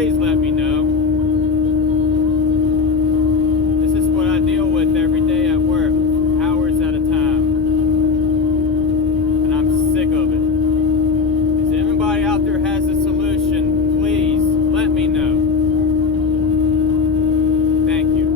please let me know. This is what I deal with every day at work, hours at a time. And I'm sick of it. If anybody out there has a solution, please let me know. Thank you.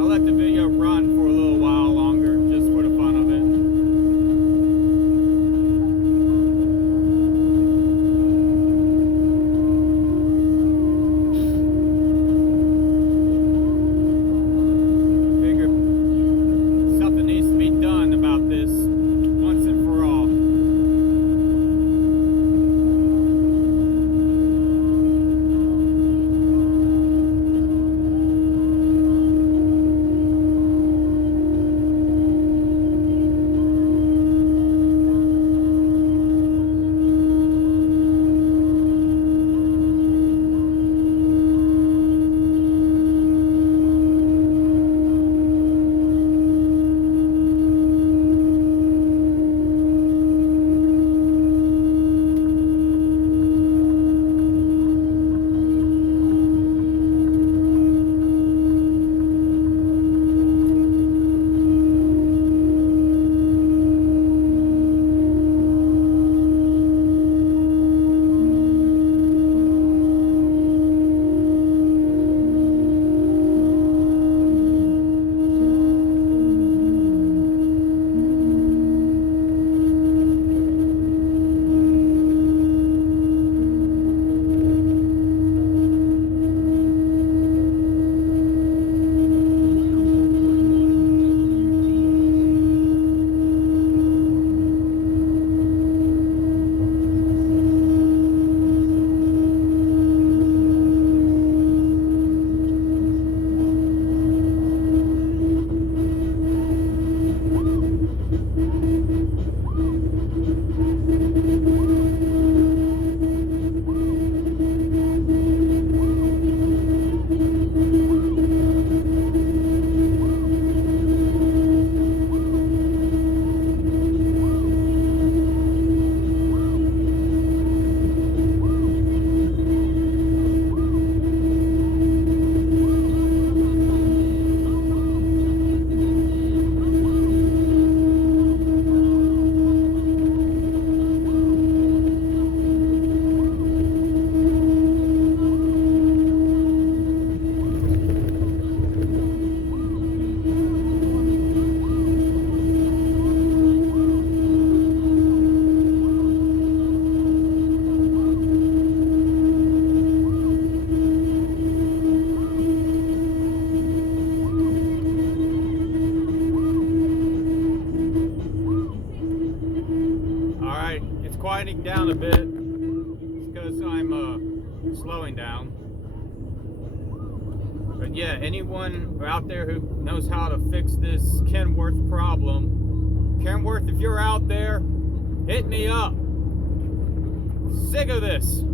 I'll let the video run for a little while longer, just for the fun of it. Figure something needs to be done about this once and for all. Alright, it's quieting down a bit because I'm slowing down. But yeah, anyone out there who knows how to fix this Kenworth problem, Kenworth, if you're out there, hit me up. Sick of this.